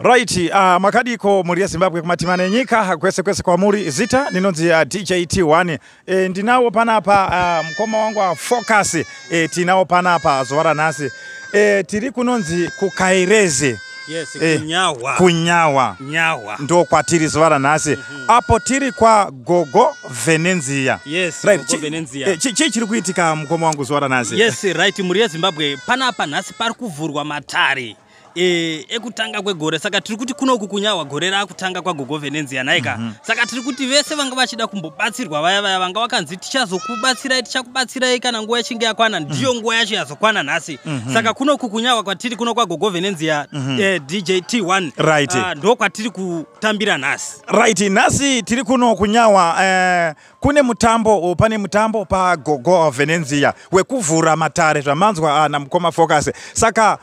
Right, makadiko muri Zimbabwe kumatimana nyika kwese kwa muri zita ninonzi ya DJT1 ndinawo panapa mkoma wangu wa focus tinawo panapa zovara nasi tiri kunonzi kukaireze. Yes, Kunyahwa. Kunyahwa. Ndo kwa tiri zovara nasi. Apo tiri kwa gogo Vhenenziya. Yes, right. Gogo Vhenenziya. Chiri kuitika mkoma wangu zovara nasi. Yes, right, muri Zimbabwe panapa nasi pari kuvhurwa matare. Ekutanga kwegore saka tiri kuti kuno kukunyahwa gore rakutanga kwa gogo Vhenenziya naika saka tiri kuti vese vanga vachida kumbobatsirwa vaya vanga vakanzi tichazokubatsirai tichakubatsirai kana nguva ichinge yakwana ndiyo nguva yacho yazokwana nhasi saka kuno kukunyahwa kwatiri kuno kwa gogo Vhenenziya DJT1 right ndo kwatiri kutambira nhasi right nhasi tiri kuno kunyahwa kune mutambo pane mutambo pa gogo Vhenenziya wekuvhura matare zvamanzwa na mukoma focus saka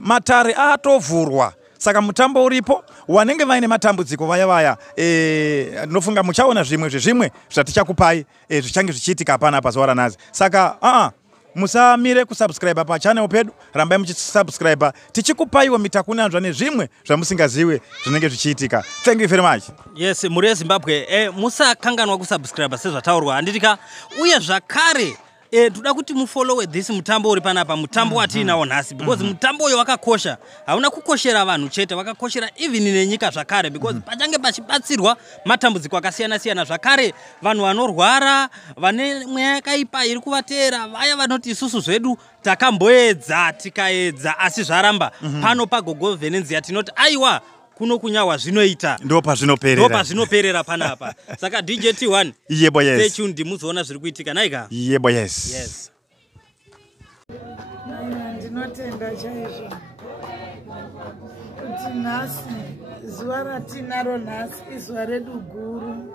matare atovhurwa saka mutambo uripo wanenge vaine matambudziko vaya nofunga muchaona zvimwe zvatichakupai zvichange zvichiitika pana pazuva nazi saka musamire kusubscribe pa channel pedu rambai muchisubscribe tichikupaiwa mitakunanzva nezvimwe zvamusingaziwe zvinenge zvichiitika. Thank you very much. Yes, muri Zimbabwe musakanganwa kusubscribe sezvataurwa handitika uye zvakare tuda kuti mufollow this mutambo uri panapa mutambo watinawo nhasi because mutambo uyo wakakosha hauna kukoshera vanhu chete wakakoshera even nenyika zvakare because pachange pachibatsirwa matambudziko akasiyana zvakare vanhu vanorwara vane mweya yakaipa iri kuvatera vaya vanoti isusu zvedu takamboedza tikaedza asi zvaramba pano pagogo Vhenenziya tinoti aiwa kuno kunyahwa zvinoita ndo pazvinoperera panapa saka DJT1 yebo yes stay tuned muzoona zviri kuitika naika yebo yes yes ndinotenda chaizvo kuti nhasi zuva ratinaro nhasi izuva redu guru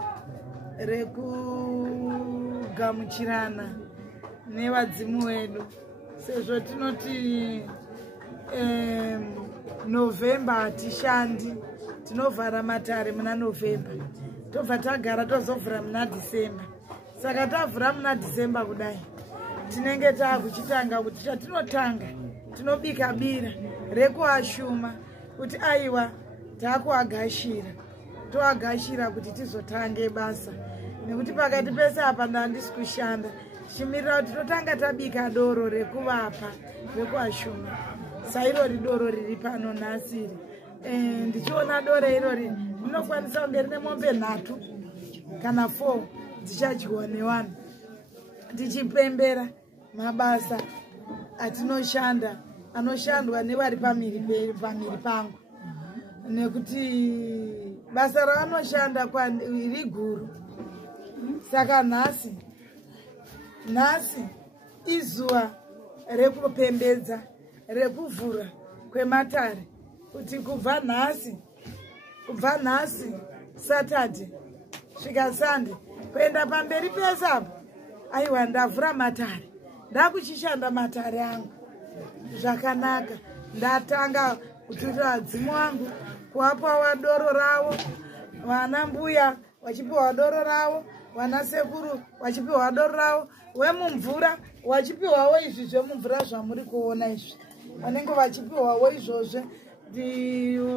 rekugamuchirana nevadzimu vedu sezvo tinoti November hatishandi tinovhara matare muna November tobva tagara tozovhura muna December saka tavhura muna December kudai tinenge taakuchitanga kuti chatinotanga tinobika bira rekuashuma kuti aiwa taakuagashira toagashira kuti tizotange basa nekuti pakati pese apa ndandisi kushanda chimirira kuti totanga tabika doro rekuvapa rekuashuma sairori doro riri pano nhasi ndichiona doro irori rinokwanisa kunge rine mombe 3 kana 4 dzichadyiwa nevanhu tichipembera mabasa atinoshanda anoshandwa nevari pamhiri pangu nekuti basa ravanoshanda iri guru saka nhasi izuva rekupembedza rekuvhura kwematare kuti kubva nhasi Saturday svika Sunday kuenda pamberi pese apo aiwa ndavhura matare ndakuchishanda matare angu zvakanaka ndatanga kuturira vadzimu wangu kuvapawa doro ravo vana mbuya vachipiwa doro ravo vana sekuru vachipiwa doro ravo wemumvura vachipiwawo izvi zvemumvura zvamuri kuona izvi vanenge vachipiwawo izvozve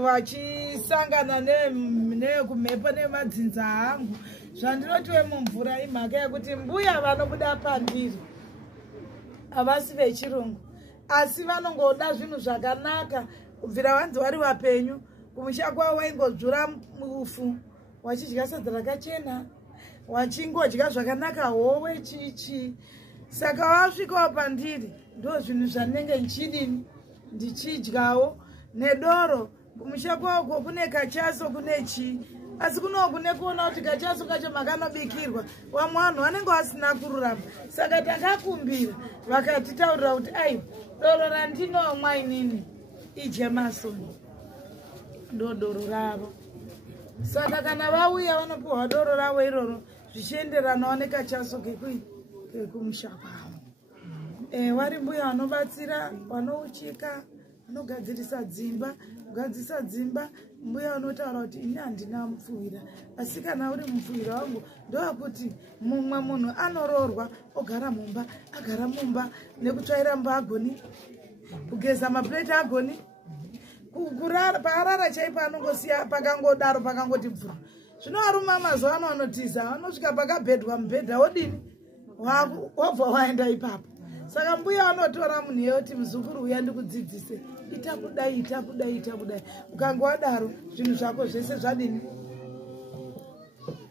vachisangana nekumhepo nemadzinza angu zvandinoti wemumvura imhaka yekuti mbuya vanobuda pandiri havasi vechirungu asi vanongoda zvinhu zvakanaka kubvira vanzi vari vapenyu kumusha kwavo waingodzvura mufu wachidya sadza rakachena wachingodya zvakanaka howe chichi saka wasvikawo pandiri ndo zvinhu zvanenge nchidini ndichidyawo nedoro kumusha kwako kune kachaso kune chi asi kuno kune kuona kuti kachaso kacho makanobikirwa vamwe vanhu vanenge vasina kururama saka takakumbira vakatitaurira kuti ai doro randinomwa inini iJemasoni ndo doro ravo saka kana vauya vanopiwa doro ravo iroro zvichienderanawo nekachaso kekumusha kwavo vari mbuya vanobatsira vanouchika vanogadzirisa dzimba kugadzirisa dzimba mbuya vanotaura kuti ini handina mupfuwira asi kana uri mupfuwira wangu ndokuti mumwe munhu anoroorwa ogara mumba nekutsvaira mumba agoni kugeza maplate agoni kurara paarara chaipa anongosiya pakangodaro pakangoti bvuru. Zvino varume amazuva ano vanotiza vanosvika pakabhedhwa mubhedha wodini wabva waenda ipapo. Saka mbuya vanotora munhu yoti muzukuru uya ndikudzidzise ita kudai ita kudai ita kudai. Ukange wadaro zvinhu zvako zvese zvadini,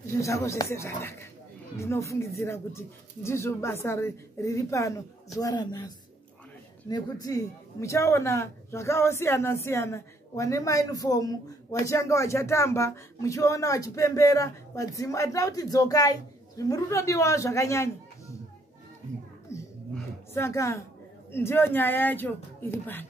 zvinhu zvako zvese zvanaka. Ndinofungidzira kuti ndizvo basa riri pano zuva ranhasi, nekuti muchaona zvakasiyana siyana. Wane mainifomu wachanga wachatamba muchiona wachipembera wadzimu atina kuti dzokai muri kutodiwawo zvakanyanya. Saka ndiyo nyaya yacho iri pano.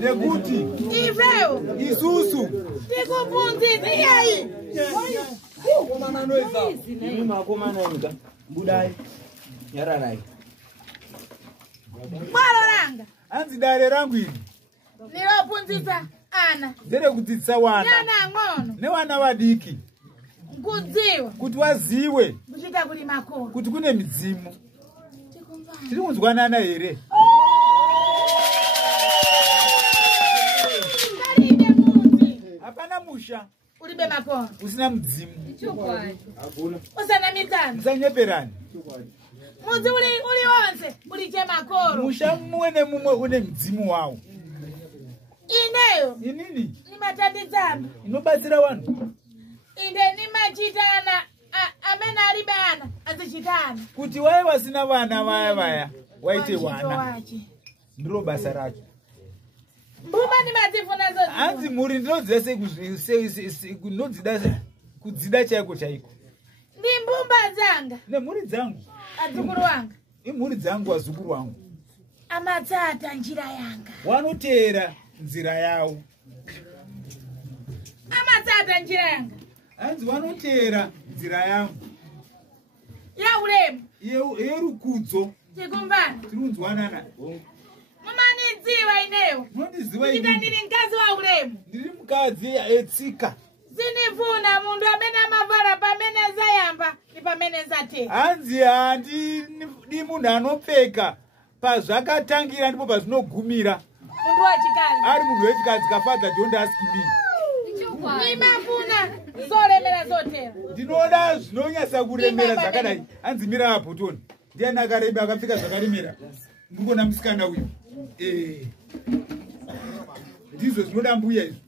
Neguti. Iveu. Isusu. Tikupunziti yayi. Komana noiza. Ima komana nika. Budai. Yararai. Mwalo ranga. Anzi dare rangu hili. Nilopunzita ana. Zere kudzitsa wana. Yana ngono. Ne wana vadiki. Kudziwa. Kuti waziwe. Kuchita kuli makolo. Kuti kune midzimu. Tiri kunzwanana here. Hapana musha. Ulibe makolo. Usina mdzimu. Chukwa. Hakuna. Usana mitano. Msanyeperani. Muzi uli onse ulije makolo. Musha mwene mumwe une mdzimu wawo. Ineyo. Inini? Ni matandizana. Inobatsira wanu. Inde ni machitana amena alibana azichitana. Kuti wae wasina vana vaya waite wana. Ndiro basa racho. Mbuma ni mazifuna zote. Anzi muri ndinodzese kudzida chaiko chaiko. Ndi mbumba zanga. Ne muri dzangu. Adzukuru wanga. Imuri dzangu azukuru wangu. Amatsata njira yanga. Wanotera nzira yawo. Amatsata njira yanga. Anzi wanotera nzira yangu. Ya ulemu. Yerukudzo. Tikumbana. Tirunzwanana. Mumanidziwa ineyo. Mundiziwa ineyo. Ndika ndiri mkazi wa ulemu. Ndiri mkazi etsika. Zinifuna mundu amene amavala pamene zayamba ni pamene zateka. Anzi ndi mundu anopfeka pazvakatangira ndipo pazvinogumira. Mundu wachikazi. Ari mundu wechikazi kafadza don't ask me. Nimafuna zolemera zotera. Ndinoda zvinonyasa kuremera zvakadai. Anzi mira apo toni. Ndiye nakareba akapfeka zvakaremera. Ndikona musikana uyu. Ndizvo zvinoda mbuya izvo.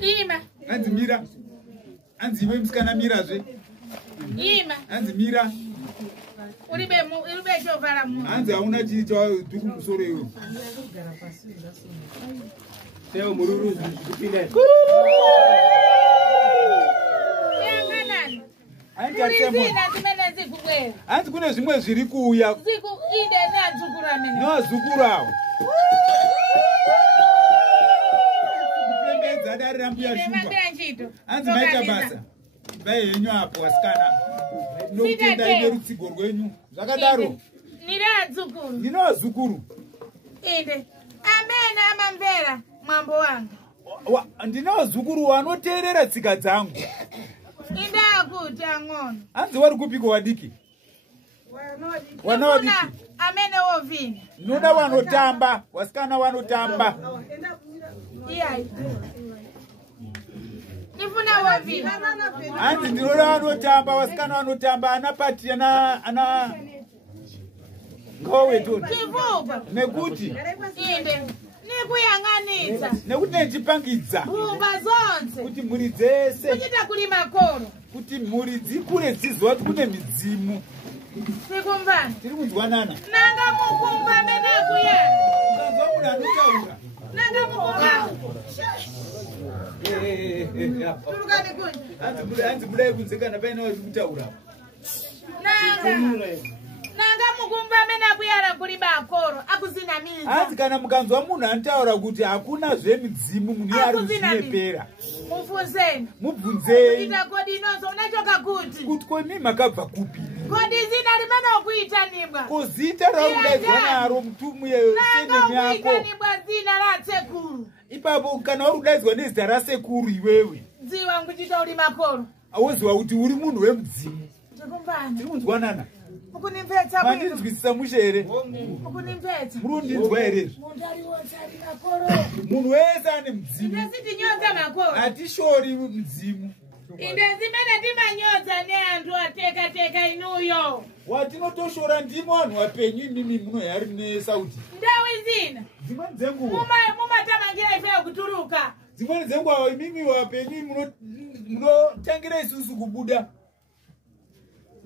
Ima. Anzi mira. Anzi iwe musikana mirazve. Ima. Anzi mira. Uribe chovala munhu. Anzi hauna chiita dhuku musoro iwe. Teo mururu zvipinda. Yanganani. Anzi kune zvimwe zviri kuuya. Ziku ide nadzukuru amene. Nozukuru awo. Kupembedza dari rambuya shumba. Anzi maita basa. Vai henyu apo wasikana. Nokutenda ine rutsigo rwenyu. Zvakadaro. Niri adzukuru. Ndino adzukuru. Inde. Amene amamvera mwambo wanga. ndinawo zukuru wanoteerera tsika dzangu. Indakuti ang'ono. Hanzi wari kupiko wadiki. Wana wadiki. Amene wovina. Noda wanotamba, wasikana wanotamba. Iyai. Nifuna wovina. Hanzi ndinoda wanotamba, wasikana wanotamba, anapati ana ngowe toni. Chivupa. Nekuti Inde. Nikuyang'anidza. Nekuti nechipangidza. Bumba zonse. Kuti mhuri dzese. Kuchita kulima koro. Kuti mhuri dzikure dziziva kuti kune midzimu. Sikumvani. Tiri kunzwanana. Nanga mukumba amene akuyera. Ukanzwa munhu anotaura. Nanga mukumba. Turukani kunja. Hanzi mudai kunze kana paina vari kutaura. Nanga mukumba amene akuyera kuliba akoro akuzinamiza. Hanzi kana mukanzwa munhu anotaura kuti hakuna zvemidzimu munhu iye ari kuzvinyepera. Mufunzeni. Mubvunzei. Kuita kodi inonso unachoka kuti. Kuti koni makabva kupi. Kodi zina limene ukuitanibwa. Kuzita raudaidzwa naro mutumu yesenemi yako. Ukuitanibwa zina la sekuru. Ipapo kana uri kudaidzwa nezita rasekuru iwewe. Dziwa nguchita uli makoro. Auziva kuti uri munhu wemudzimu. Tikumbana. Tiri kunzwanana. Ukunimvetsa bwino. Mandinzwisisa mushere. Ukunimvetsa. Murundinzwa here. Mundu ali wonse ali makoro. Munhu wese ane mudzimu. Inde sitinyoza makoro. Hatishori mudzimu. Inde zimene timanyoza neantu ateka inuyo. Watinotoshora ndimo vanhu vapenyu imimi muno yari nesauti. Ndawi zina. Dzimweni dzenguva. Mumatamangira ifeyo kuturuka. Dzimweni dzenguva imimi vapenyu munotangira isusu kubuda.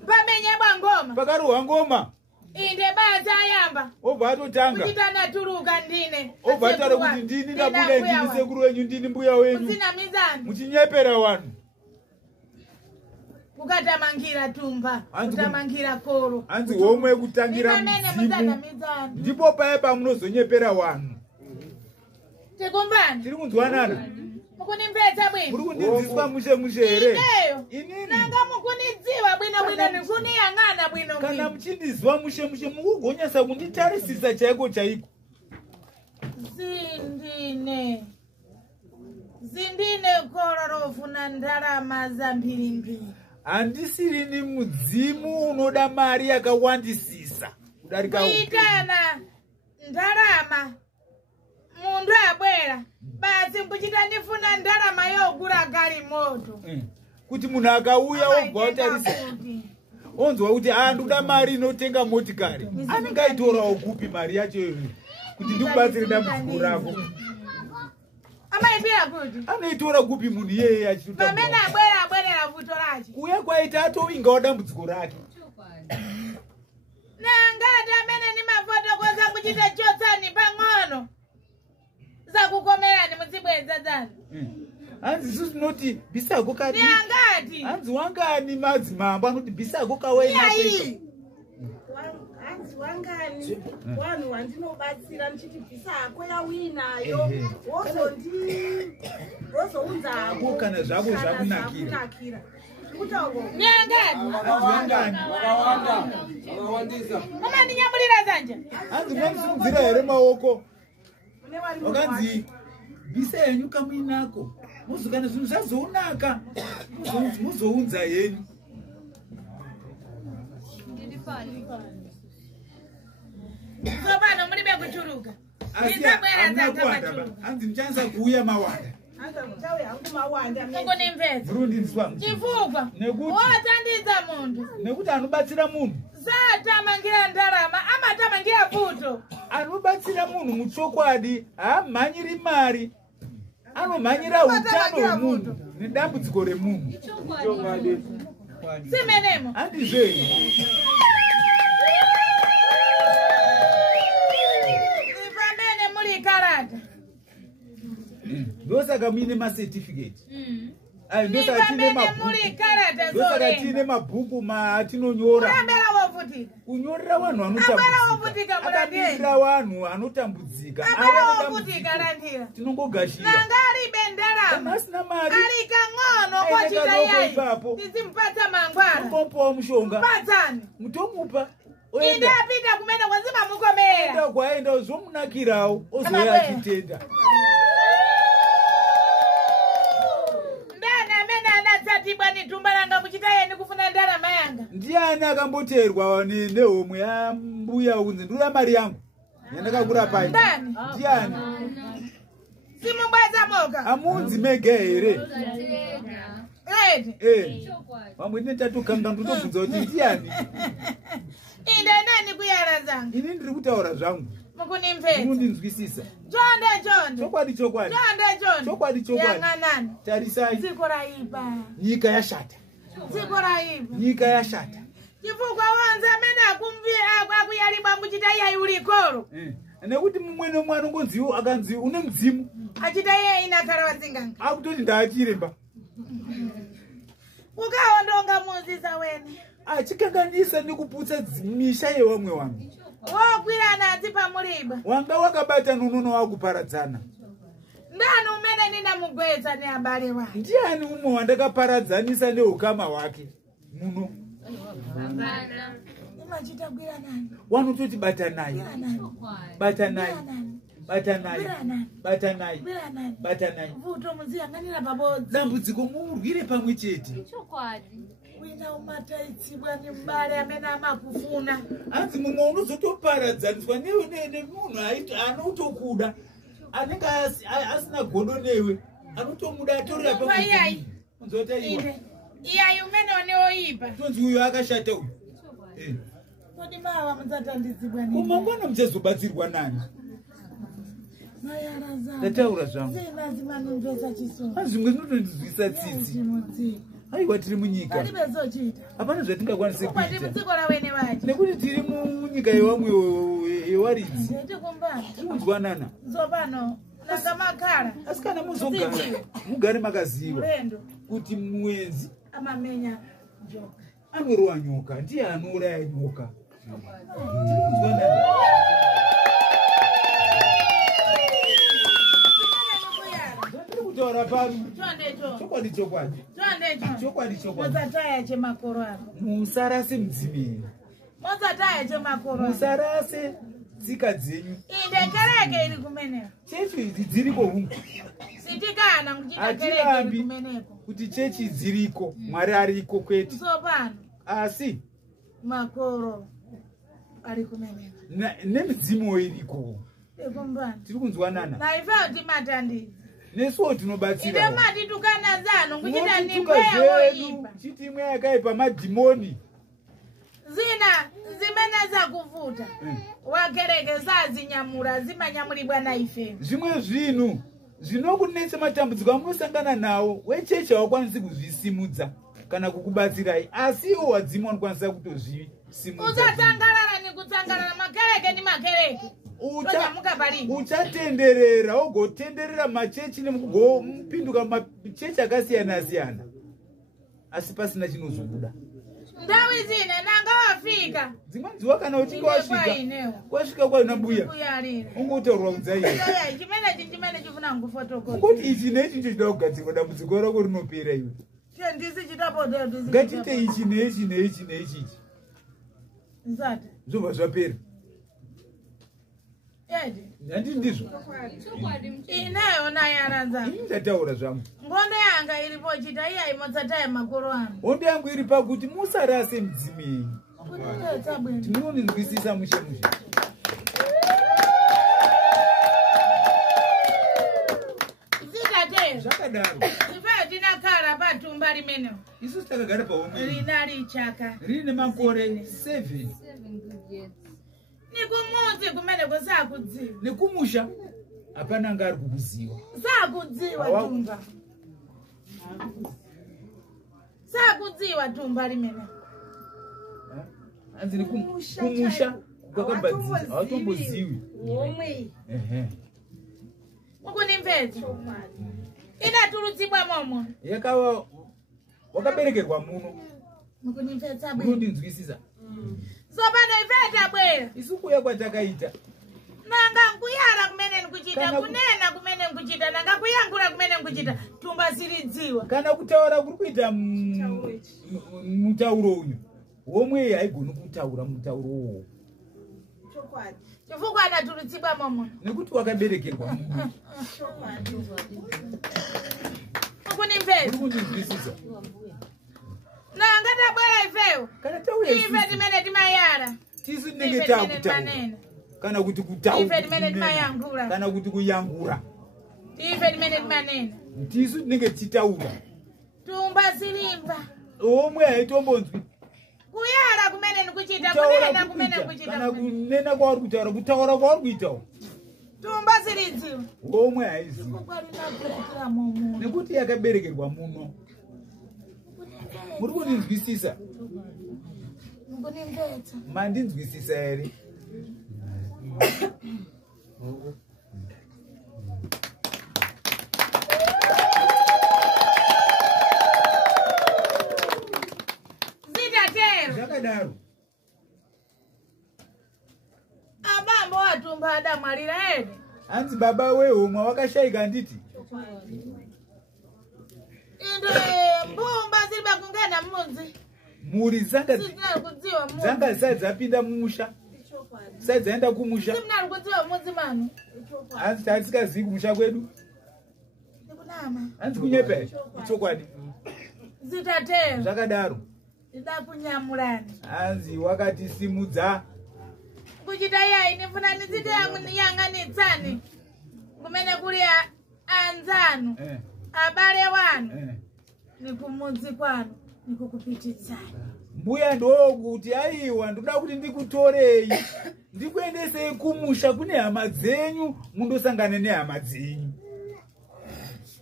Pamenye bwangoma. Pakarohwa ngoma. Inde bata ayamba. Obva atotanga. Kuchita naturuka ndine. Obva atara kuti ndini ndabuda ndini sekuru wenyu ndini mbuya wenyu. Kusina mizani. Muchinyepera vanhu. Kukatamangira tumba. Kutamangira koro. Hanzi homwe kutangira mudzimu. Ndipo paye pamunozonyepera vanhu. Tikumbani. Tiri kunzwanana. Mukunimvetsa bwino. Muri kundinzwiswa mushe here. Inini. Nanga mukunidziwa bwino nikuniyang'ana bwino. Kana muchindizwa mushe mukugonyesa kunditarisisa chaiko chaiko. Zindine koro rofuna ndarama zambirimbiri. Handisiri ni mudzimu unoda mari yakawandisisa kudarika kuitana ndarama mundu abwera basi nkuchita ndifuna ndarama yogura gari moto. Kuti munhu akauya obva watarisa onzwa kuti ndoda mari inotenga motikari. Anenge aitorawo kupi mari yacho iyoyo kuti ndikubatsire dambudziko rako. Amaipira kuti anoitora kupi munhu iyeye achitota pamene abwerera vuto racho kuya kwaita atowingawo dambudziko rake. Nangati amene ni mafotokoza kuchita chotsani pang'ono zakukomerani mudzibwenza dzanu. Hanzi isusu tinoti bisako kadi. Nangati hanzi wangani madzimambo anoti bisako kawaina kweko. Hanzi wangani wanhu wandinobatsira ndichiti bisako yawinayo wozounza ako kana zvako zvakunakira. Nangati mama ndinyamulira zanja. Hanzi mwamsunzira here maoko. Wakanzi bisa yenyu kamuinako muzokana zvinhu zvazounaka muzounza yenyu. Sobano mulibe kuchuruka. Hanzi muchanisa kuuya mawanda. Mukunimvetsa. Chifukwa wotandidza mundu. Nekuti anobatsira munhu. Satamangira ndarama amatamangira vuto. Anobatsira munhu muchokwadi haamhanyiri mari. Anomhanyira utano hwemunhu nedambudziko remunhu. Simenemo. Handizvei. Ipamene muli karata. Ndosaka muine macertificate. Ndosaka tine mabhuku atinonyora. Kunyorera vanhu vanotambudzika. Akamirira vanhu anotambudzika. Tinongogashira. Asina mari. Tomupawo mushonga. Mutomupa. Indapita kumene kwanzima mukomera. Enda kwaenda zvomunakirawo ozoya achitenda. Ndiani akamboteerwa nehomwe yambuya unzi ndura mari yangu yandakakura pai. Ndiani? Simubwaza moka. Amunzi mega here. Vamwe ndinetatukanga ndotobvunza kuti ndiani? Inde nani kuyara zangu? Ini ndiri kutaura zvangu. Mukunimvesa. Munondinzwisisa. Chonde. Chokwadi. Chonde. Yanganani. Tarisai. Dziko raipa. Nyika yashata. Dziko raipa. Nyika yashata. Chifukwa wanza amene akumvira akuyalibwa muchita iye ulikolo. Nekuti mumwe nomwana ngonziwo akanzi une mdzimu. Achita iye inakhala wazinganga. Akutoti ndachiremba. Ukaondonga muziza wene. Achikanganisa nekuputsa misha yewamwe wangu. Wokwirana adzi pamuliba. Wanga wakabata nonono wakuparadzana. Ndani umene ninamugwedza ne abale wake. Ndiani umwe wandakaparadzanisa neukama hwake muno? Imachita gwira nani? Wanototi batanai. Batanai. Vuto muziyang'anira pabodzi. Dambudziko murwire pamwe chete. Wina umataitsibwa ni mbale amene amakufuna. Anzi mumwe unozotoparadzaniswa nemunhu anotokuda. Anenge asina godo newe. Anotomuda atorera pamwe. Unzotaiwa. Iyayi umene oneoipa. Tonzi uyu akashata uyu. Kodi mawa mudzatandizibwa ni. Kumangwana muchazobatsirwa nani? Mayara zangu. Ndataura zvangu. Zina zimanimvesa chisoni. Zvimwe zvinotondinzwisa tsitsi. Aiwa tiri munyika. Kalibe zochita. Hapana zvatingakwanise kuita. Kwati mudziko la wene wacho. Nekuti tiri munyika yewamwe yewaridzi. Ndikumbana. Tinonzwanana. Zopano nanga makhala. Asi kana muzogara mugare makaziva Mulendo. kuti mwenzi Amamenya njoka. anorowa nyoka. Ndiye anouraya nyoka. Tinonzwanana. Kutaura pano. Chokwadi. Mozataya chemakoro ako. Musarase mudzimiri. Mozataya chemakoro. Musarase tsika dzenyu. Inde kereke iri kumeneko. Chechi idzi dziriko humu. Sitikana kuchita kereke iri kumeneko. Kuti chechi dziriko, Mwari ariko kwetu. Sopano. Asi makoro ari kumeneko. Nemidzimu iriko. Ekumbana. Tiri kunzwanana. Na ife timatandi. Nesuwo tinobatsira. Inde matitukana zano kuchita nimweya woipa. Chiti imwe yakaipa madhimoni. Zina zimene zakuvuta. Wakereke zazinyamura zimanyamulibwa na ife. Zvimwe zvinhu zvinokunetsa matambudziko amunosangana nawo wechechi hawakwanisi kuzvisimudza kana kukubatsirai, asi iwo wadzimu anokwanisa kutozvisimudza. Uzatsangarara nekutsangarara makereke ni makereke. Uchatenderera wogotenderera machechi nemugopinduka machechi akasiyana-siyana, asi pasina chinozobuda. Ndawi zine nanga wafika. Dzimwe kana uchinge wasvika kwaina Mbuya ungotaurwa kunzaiyo. Chimene chifuna ngufotokoti. Kuti ichi nechi chinoda kugadzirwa, dambudziko rako rinopera iwe. Ndisi chitapoda ndisi. Ngatiite ichi neichi. Nzata. Zvobva zvapera. Yedi. Handiti ndizvo. Inayo naye ananza. Ini ndataura zvangu. Ngondo yanga iripo chita iya imotsataya makoro ano. Hondo yangu iri pakuti musarase mudzimu yenyu. Tinonzwisisa mushe. Zikatero. Zvakadaro. Ife tinakhala patumba limene. Isu takagara pahomwe. Rinali chaka. Rine makore 7. Nikumuzi kumene kusakudziwa. Nekumusha hapana anga ari kukuziva. Sakudziwa tumba. Sakudziwa tumba limene. Anzi kumusha kwakabadzisa hawatombozivi. Omwe. Mukunimvedza. Inatuludzibwa momo. Yakawa wakaberekerwa muno. Mukunimvedza bwe. Munondinzwisisa. Sopano ife tabwera. Isu kuya kwatakaita. Nanga nkuyara kumene nkuchita, kunena kumene nkuchita, nanga kuyangula kumene nkuchita, tumba siridziwa. Kana kutaura kuri kuita mutauro uyu, womwe haigoni kutaura mutauro uwo. Chifukwa anatuludzibwa momo. Nekuti wakaberekerwa. Mukunimvedza. Mukunimvisisa. Na angatabwera ifewo. Kana tauya Ife timene timayara. tisu tinenge takutaura. Kana kuti kutaura. Ife timene timayangura. Kana kuti kuyangura. Ife timene timanena. Tisu tinenge titaura. Tumba silimba. Omwe aitombonzwi. Kuyara kumene nikuchita kunena kumene kuchita. Kana kunena kwauri kutaura kutaura kwauri kuitawo. Tumba silidziwa. Omwe haizi. Kukwari nakutikira mumu. Nekuti yakaberekerwa muno. Muri kundinzwisisa? Mukunimvetsa. Mandinzwisisa ere? Zitatero. Zvakadaro. Abambo watumba adamwalira ere. Hanzi baba wehomwa wakashayika nditi? Inde mbumba ziliba kungena mudzi. Muri Sizinali kudziwa mudzi. dzanga zisati dzapinda mumusha. Zisati dzaenda kumusha. Sizinali kudziwa mudzi manu. Hanzi tatisikazivi kumusha kwedu. Ndikunama. Hanzi kunyepa chokwadi. Zitatero. Zvakadaro. Ndidakunyamulani. Hanzi wakatisimudza. Kuchita yai nifuna nizite yanganitsani. Kumene kuli anzanu. Abale wanu. Nikumudzi kwanu. Nikukupititsani. Mbuya ndokuti aiwa ndoda kuti ndikutorei. Ndikuendesei kumusha kune hama dzenyu mundosangane nehama dzenyu.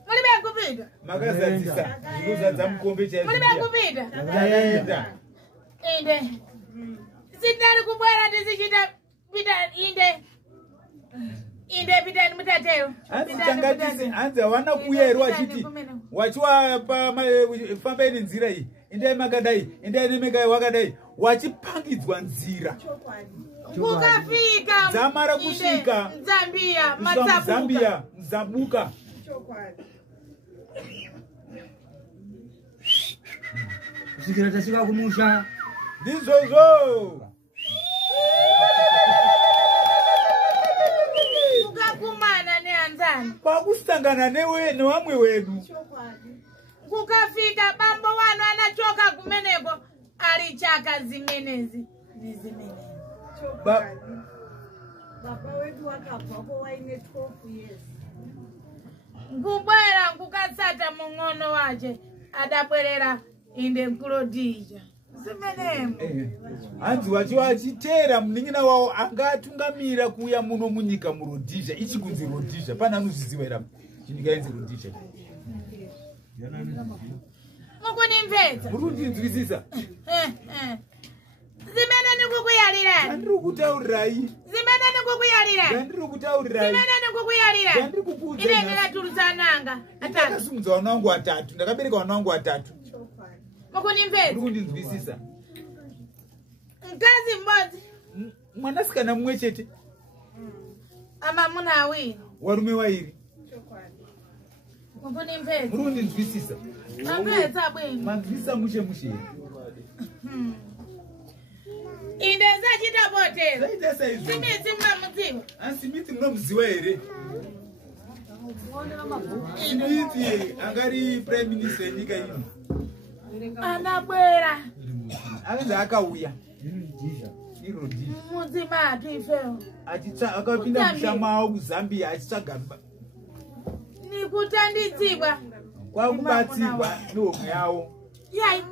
Mulibe kupita. Makazadzisa zvinozadza mukombe chaizvo. Mulibe kupita. Taenda. Inde. Sitinali kubwera tizichita pita inde. Inde pitani mutatero. Hanzi tangatise hanzi hawana kuuya ere wachiti wachiwa famba ine nzira iyi endai makadai endai nemekai wakadai wachipangidzwa nzira kukafika dzamara kusvika Zambia Zambia Mzabuka kusvikira tasvika kumusha ndizvozvo kukakumana neanzani kwakusangana nevamwe wedu kukafika bambo wanu anachoka kumeneko alichaka zimenezi nezimenezi Baba wetu wakabvapo waine 12 years. nkubwera nkukasata mung'ono wache adabwerera inde nkulodija zimenemo hanzi wachiwa achiteera munin'ina wawo anga atungamirira kuuya muno munyika murodhizha ichi kunzi rodhizha pana anozviziva era chinyika inzi rodhizha mukunimvedza muri kundinzwisisa zimene nikukuyalirani andiri kutaurirai zimene nikukuyalirani andiri kutaurirai zimene nikukuyalirani andiri kukuudza ine ndinatulutsa ananga atatu ndakasimudza vana vangu vatatu ndakabereka vana vangu vatatu muri mukunimvedza kundinzwisisa mkazi mmodzi mwanasikana mumwe chete amamuna awiri warume wairi mukunimvedza muri kundinzwisisa mapedza bwino manzwisa mushe mushe inde zachita potero zaita saizvo simitsi mmamudziwa asi miti munomuziva here imiti angari prime minister yenyika ino anabwera akanzi akauya irodhizha mudzimatu ifewo akapinda musha mavo kuzambia achitsvaga nikutandidzibwa kwakubatsirwa nehomwe yavo yai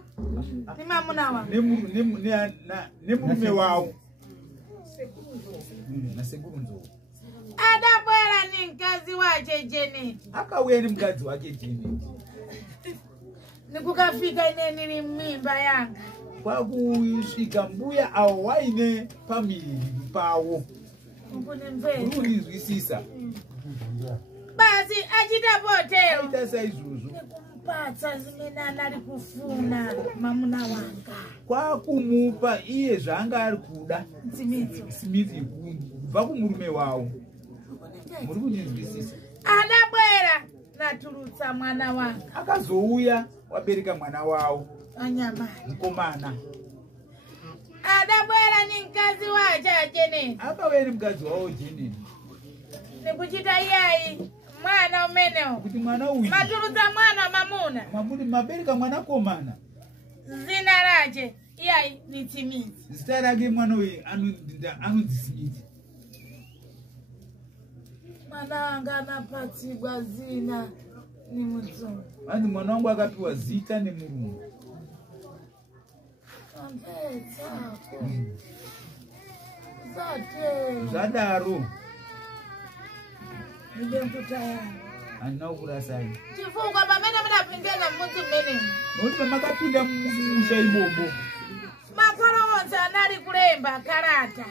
nimamuna wa nemurume wavo nasekuru nzou adabwera ni mkazi wache Jeneti akauya nemukadzi wake Jeneti nikukafika ine nili mmimba yanga kwakusvika mbuya avo waine pamiri pavo mukunimvedza urikundinzwisisa basi achita potero aita saizvozvo nikupatsa zimene anali kufuna mamuna wanga kwakumupa iye zvaanga ari kuda nzimitso kubva kumurume wavo muri kundinzwisisa adabwera natulutsa mwana wanga akazouya wabereka mwana wavo anyamani mukomana adabwera ni mkazi wache Jeneti akauya nemukadzi wavo Jeneti nikuchita iyai mwana umenewo kuti mwana uyu matulutsa mwana mamuna mabereka mwana komana Zina raje iyai ni Tsimidzi. Zita rake mwana we anonzi Tsimidzi. Mwana anga anapatsigwa zina ni Mudzungu. Vanhu mwana wangu akapiwa zita nemurungu. Ambedzako. Zate. Zvadaro. Ndembutayana. Handina kukurasai. Chifukwa pamene munapindana mudzi mmene. Nokuti pamakapinda mumusha imomo. Makolo onse anali kulemba karata.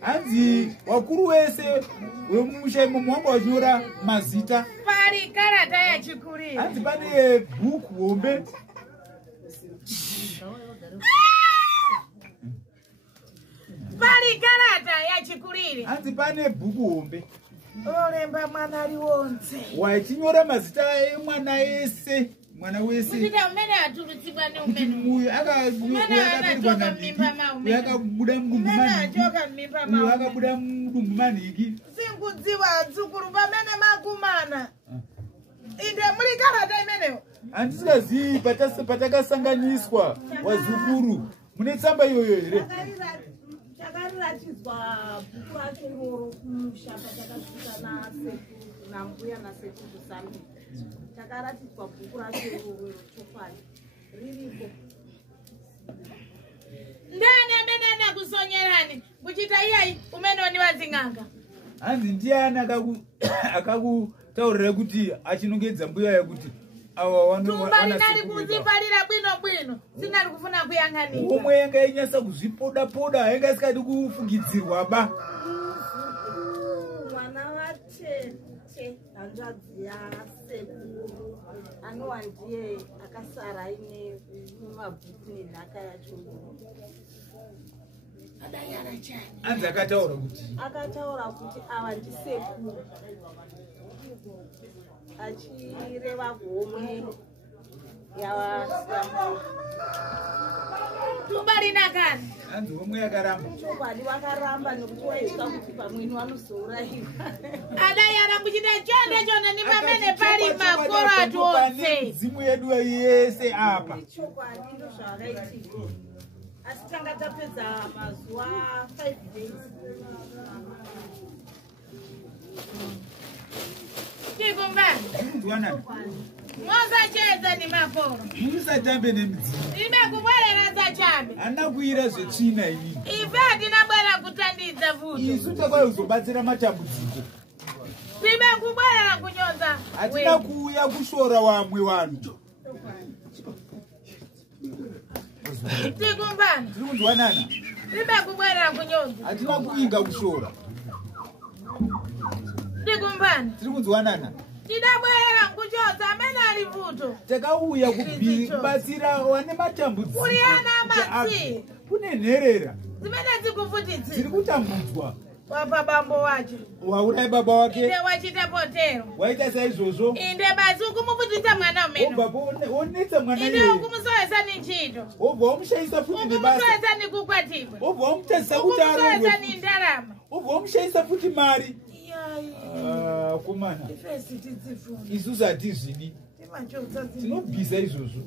Hanzi wakuru wese wemumusha imomo wanga wachinyora mazita. Pali karata yachikurire. Hanzi pane bhuku hombe. Pali karata yachikurire. Hanzi pane bhuku hombe. Olemba mwana liwonse. Wachinyora mazita emwana ese. Mwana wese. Kuchita umene atulutsigwa ni umene. Muyu akabuda mudumbu maniki. Sinkudziwa adzukuru pamene makumana. Inde muli karata imeneyo. Handisingazii patakasanganiswa wazukuru. Mune tsamba iyoyo here? Chakaratidzwa bhuku racho iroro kumusha patakasvika nambuya nasekuru Zambi. Chakaratidzwa bhuku racho iroro chokwadi riripo. Ndani amene anakusonyerani kuchita iyai umene wazing'anga? Hanzi ndiani akakutaurira kuti achinongedza mbuya yakuti awa tumba linali kuzipalira bwino sinali kufuna kuyang'anira. Omwe yanga inyasa kuzvipoda yanga isikadi kufungidzirwa ba. Mwana watete hanzvadzi yasekuru anova ndiye akasara aine mabhuku nenhaka yacho. Hanzi akataura kuti ava ndisekuru achireva gomwe yavasiyamu. Tumba linakani? Hanzi omwe yakaramba. Chokwadi vakaramba nekuti waitwa kuti pamweni vanozouraiwa. Adayara kuchita chonde ni pamene pali makolo atu onse. Midzimu yedu yese apa. Chokwadi ndo zvakaitika. Asi tanga tapedza mazuva 5 days. Tikumbani. Ndwanana. Mosacheza ni makolo. Musatambe nemidzimu. Kubwerera za chabe. Hana kuira zvetsvina ini. Ife tinabwera kutandidza vuto. Isu takauya kuzobatsira matambudziko. Kubwerera kunyoza. Hatina kuuya kushora wamwe vanhu. Tikumbani. Tiri kundwanana. Kubwerera kunyoza. Hatina kuinga kushora. Tikumbani. Tiri kunzwanana. Tidabwera kuchoza amene ali vuto. Takauya kubatsira wane matambudziko. Kuriana amatsi. Kune nherera. Zimene zikuvutitsi. Tiri kutambudzwa. Wapa bambo wacho. Waurai baba wake. Inde wachita potero. Waita saizvozvo. Inde basi ukumuvutitsa mwana umene. Obva onetsa mwana inde iye. ukumusoyesa ni ntchito. Obva wamushaisa futi nebasa. Ukumusoyesa ni kukwatiwa. Obva wamutadzisa kuti arongwe. Ukumusoyesa ni ndarama. Obva wamushaisa futi mari. Komana. Ifesi tidzifuna. Isusu hatizvidi. Timachotsa dzini. Tinobvisa izvozvo.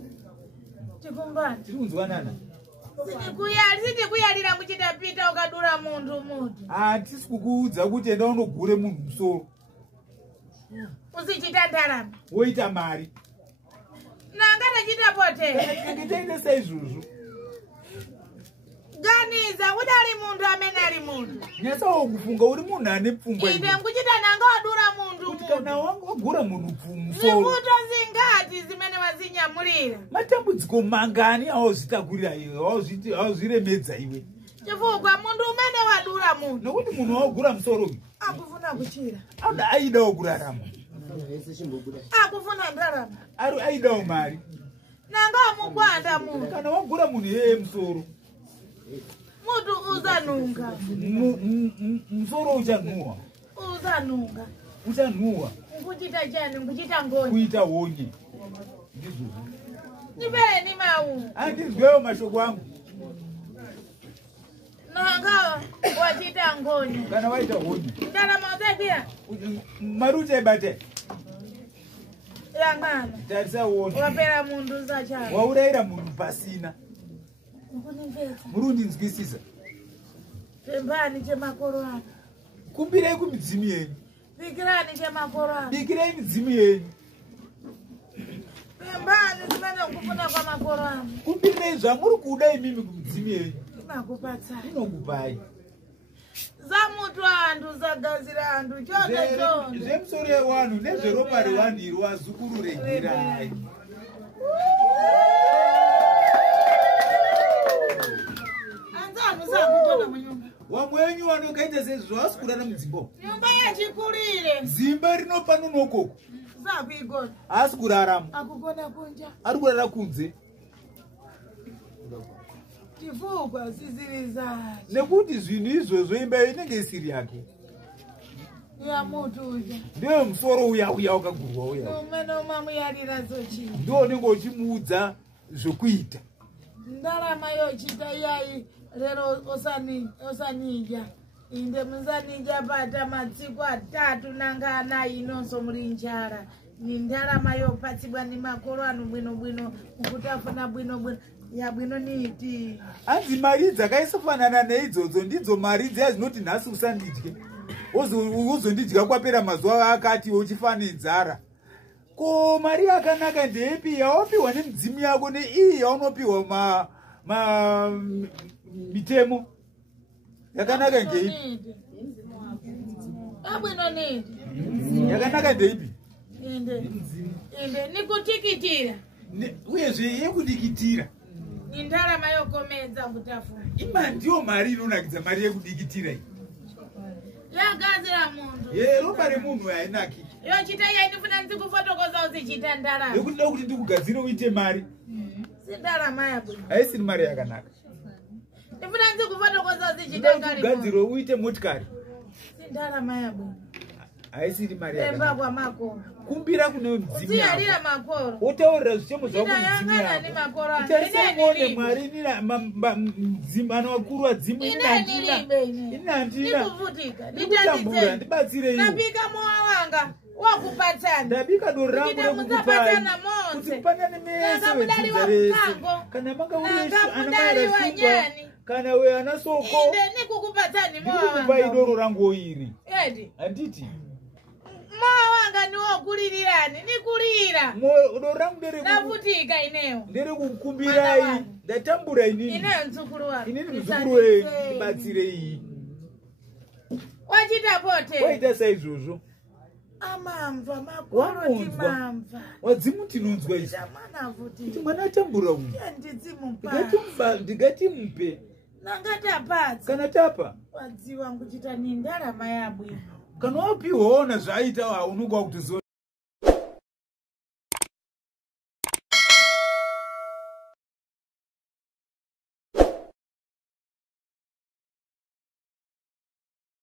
Tikumbani. Tiri kunzwanana. Siti kuyalira kuchita pita ukadura muntu. Hatisi kukuudza kuti enda unogure munhu musoro. Usichita ndarama. Woita mari. Nanga tachita potero. Tinenge taita saizvozvo. Ganiza udali muntu amene ali muntu. Nyatsawo kufunga uri munhu ane pfungwa. Inde nkuchita nanga wadura muntu. Kuti kana wagura munhu musoro. Zivuto zingati zimene wazinyamulira. Matambudziko mangani awazvitakurira iwe, awazviremedza iwe. Chifukwa muntu umene wadura muntu. Nokuti munhu wagura musoro uyu akufuna kuchira. Aidawo kurarama. Akufuna ndarama. Aidawo mari. Nanga mugwanda muntu. Kana wagura munhu yeye musoro. Mutu uzanunga. Musoro uchanhuwa. Uzanunga. Uchanhuwa. Kuchita chani, kuchita ngoni. Kuita honye. Ndizvo. Nipele ni mau. Andizwewo mashoko angu. Nanga wachita ngoni. Kana waita honye. Ndarama uzepia. Mari uchaibate. Yangana. Tarisa wona. Wapera mundu za chani. Wauraira munhu pasina. Murundi nzwisisa. Pembani chemakoro ano. Kumbirei kumidzimu yenyu. Bikirani chemakoro ano. Bikirei midzimu yenyu. Pembani zimene kufuna kwa makoro ano. Kumbirei zvamuri kuda imimi kumidzimu yenyu. Inokupatsai. Inokupai. Zamutu antu zagazira antu chonde. Zvemusoro yewanhu nezveropa rewanhu iri wazukuru regirai. Anzanu zakutona munyumba. Wamwenyu wanokaita sezvo wasikura nemudzimbo. Nyumba yachikurire. Zimba rinopano nokoko. Zakuigona. Asi kurarama. Akugona kunja. Ari kurara kunze. Tifugwa ziziriza. Nekuti zvinhu izvozvo imba inenge isiri yake. Ya mutu uja. Ndiwe musoro uya wakagurwa uya. Umene umamuyarira zochi. Ndiwo unenge uchimuudza zvokuita. Ndarama yochita iyai rero osanija. Inde muzanija pata matsiku 3 nanga anayi inonso muri njara. Ni ndarama yopatsibwa ni makoro anu bwino mukutafuna bwino ya bwino niti. Anzi mari dzakaisofanana neidzodzo ndidzo mari dziya dzinoti nhasi usandidye. Uzondidya kwapera mazuva akati uchifanizara. Ko mari yakanaka ndepi yawapiwa nemudzimu yako neiyi yaunopiwa mitemo yakanaka ngeipi? Abwino niti. Yakanaka ndeipi? Inde nikutikitira. Uyezve yekudikitira. Ni ndarama yokomedza kutafuna. Ima ndiyo mari inonakidza mari yekudikitira iyi. Yagazira mundu. Ropa remunhu hainaki. Yochita iya ndifuna ndikufotokoza uzichita ndarama. Yekuda kuti ndikugadzire uite mari. Si ndarama yako. Haisiri mari yakanaka. Ndifuna ndikufotokoza uzichita ngari. Ndikugadzire uite motikari. Si ndarama yako. Haisiri mari Emba yakanaka. kwa makoro. Kumbira kune mudzimu yako. Usiyalira makoro. Wotaurira zvichemo zvako mudzimu Ndayangana ni yako. makoro. Tarisangone mwari mudzimu anowakurwa dzimu inandina. Nikuvutika. Ndikutambura ndibatsire iwe. Nabika moyo wanga wakupatsana. Ndabika doro rangu rakukupai. Kuti panane mese wedzidzi. Kana manga uri anamai rashupa. Kana we anasoko. Inde nikukupatsani moyo wanga. Ndikukupai doro rangu iri. Edi. Handiti. Moyo wanga niwokulirirani. Nikulira. Doro rangu ndere navutika ineo. Ndere kukumbirai. Ndatambura inini. Ineo nzukuru wangu. Inini mzukuru we ndibatsire iyi. Wachita pote. Waita saizvozvo. Amamva makoro timamva. Wadzimu tinonzwa izvi. Jamana vuti. Kuti mwana atambura uyu. Ndidzimupa. Ndingati mupe. Nangatapatsa. Kana tapa. Wadziwa kuchita ni ndarama yabwe. Kana wapiwaona zvaita unogwa kutoziva.